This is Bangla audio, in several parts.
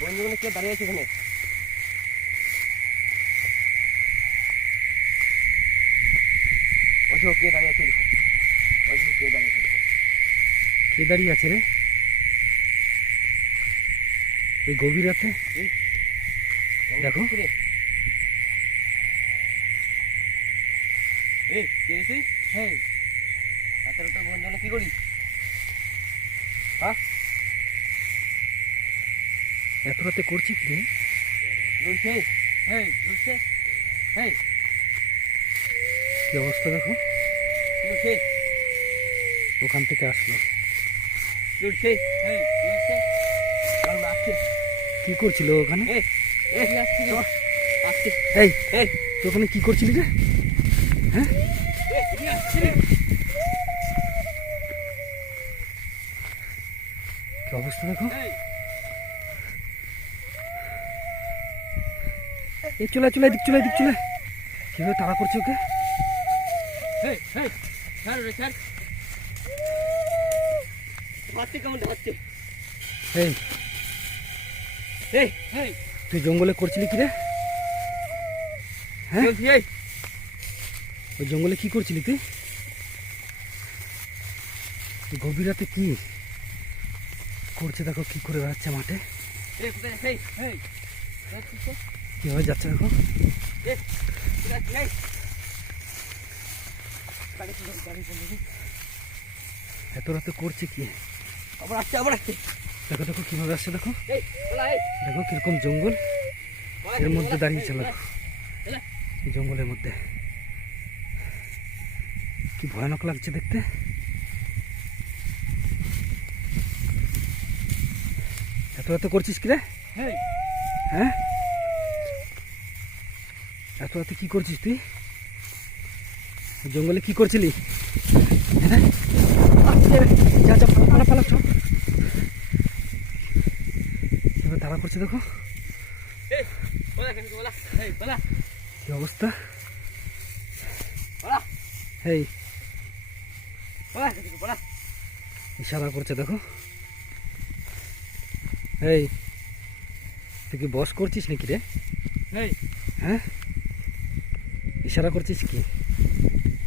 বন্ধুগুলো কে দাঁড়িয়ে আছে এখানে? ওই কে দাঁড়িয়ে আছে দেখো। কে দাঁড়িয়ে আছে দেখো। কে দাঁড়িয়ে আছে রে? এই গভীর রাতে? দেখো। এই কে রে তুই? হ্যাঁ বন্ধুগুলো কি করিস? এত রাতে করছি কি কি অবস্থা দেখো? ওখান থেকে আসলো। কি করছিল ওখানে? এই এই ওখানে কি করছিলি রে? হ্যাঁ? কি অবস্থা দেখো? এই চলে চলে এদিক চলে এদিক চলে কীভাবে তাড়া করছে ওকে? তুই জঙ্গলে করছিলি কি রে? হ্যাঁ? ওই জঙ্গলে কি করছিলি তুই? এই গভীর রাতে কি করছে দেখো কি করে বেড়াচ্ছে মাঠে? কীভাবে যাচ্ছে দেখো। চলে চলে এত রাতে করছে কি? আবার আসছে আবার আসছে দেখো দেখো কীভাবে আসছে দেখো। দেখো কীরকম জঙ্গল। এর মধ্যে ওলা। এই জঙ্গলের মধ্যে। কি ভয়ানক লাগছে দেখতে। এত রাতে করছিস কি রে? হ্যাঁ? এত রাতে কি করছিস তুই? জঙ্গলে কি করছিলি? হ্যাঁ? যা যা পালা পালা চল এবার তাড়া করছে দেখো। কি অবস্থা? এই। ইশারা করছে দেখো। এই। তুই কি বস করছিস নাকি রে? হ্যাঁ? ইশারা করছিস কি?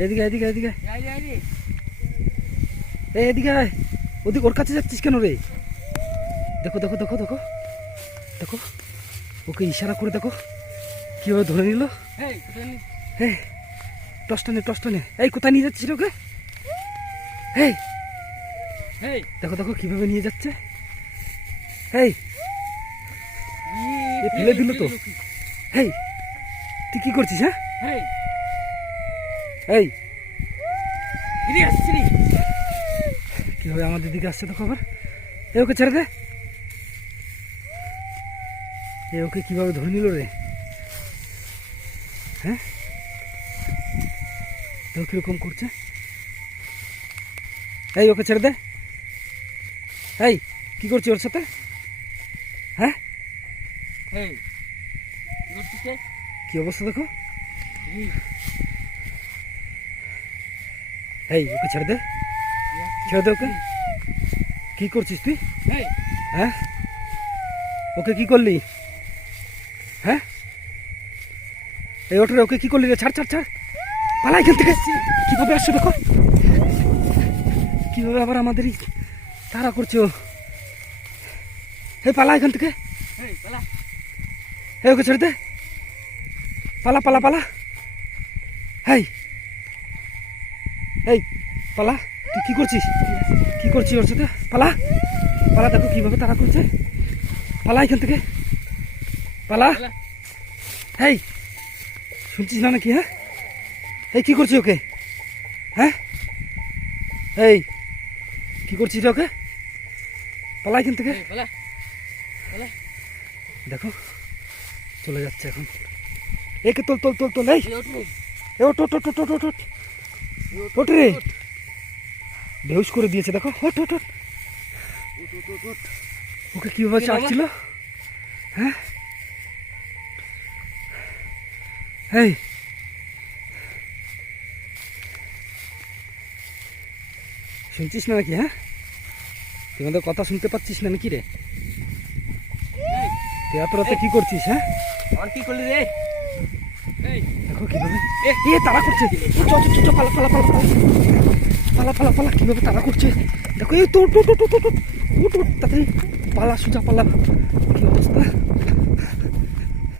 এদিকে এদিকে এদিকে। এই এদিকে ওদিক ওর কাছে যাচ্ছিস কেন রে? দেখো দেখো দেখো দেখো। দেখো ওকে ইশারা করে দেখো। কীভাবে ধরে নিল? এই টসটা নে টসটা নে। এই কোথায় নিয়ে যাচ্ছিস ওকে? এই। এই দেখো দেখো কীভাবে নিয়ে যাচ্ছে। এই। ই, এ ফেলে দিল তো। এই তুই কী করছিস হ্যাঁ? এই এই ইরে আসছে কীভাবে আমাদের দিকে আসছে তো খবর এ ওকে ছেড়ে দে। এ ওকে কীভাবে ধরে নিল রে? হ্যাঁ? দেখো কীরকম করছে? এই ওকে ছেড়ে দে। এই কি করছি ওর সাথে? হ্যাঁ? এই কি অবস্থা দেখো? এই, ওকে ছেড়ে দে। ছেড়ে দে ওকে। কি করছিস তুই? হ্যাঁ? ওকে কি করলি? হ্যাঁ? এই ওটা ওকে কি করলি রে? ছাড় ছাড় ছাড়। পালা এখান থেকে। কীভাবে আসছো দেখো। কীভাবে আবার আমাদেরই তারা করছে এই পালা এখান থেকে। এই ওকে ছেড়ে দে। পালা পালা পালা। এই এই পালা তুই কি করছিস? কি করছিস ওর সাথে? পালা পালা দেখো কীভাবে তারা করছে। পালা এখান থেকে। পালা। এই শুনছিস না নাকি হ্যাঁ? এই কি করছিস ওকে? হ্যাঁ? এই কি করছিস ওকে? পালা এখান থেকে। দেখো চলে যাচ্ছে এখন। একে তোল তোল তোল তোল এই এ ওট ওট ওট ওট ওট ওট ওট রে। বেহুশ করে দিয়েছে দেখো। ওট ওট। ওকে কীভাবে? চাটছিল? হ্যাঁ? এই। শুনছিস না নাকি হ্যাঁ? তুই আমাদের কথা শুনতে পাচ্ছিস না নাকি রে? তুই এত রাতে কি করছিস হ্যাঁ? আমার কি করলি রে? এই। দেখো কীভাবে? এ, তারা করছে। চ চ চ, পালা পালা পালা পালা। পালা পালা কীভাবে তারা করছে? দেখো এই তো তো তো তো তো তাড়াতাড়ি। পালা সোজা পালা। কি অবস্থা?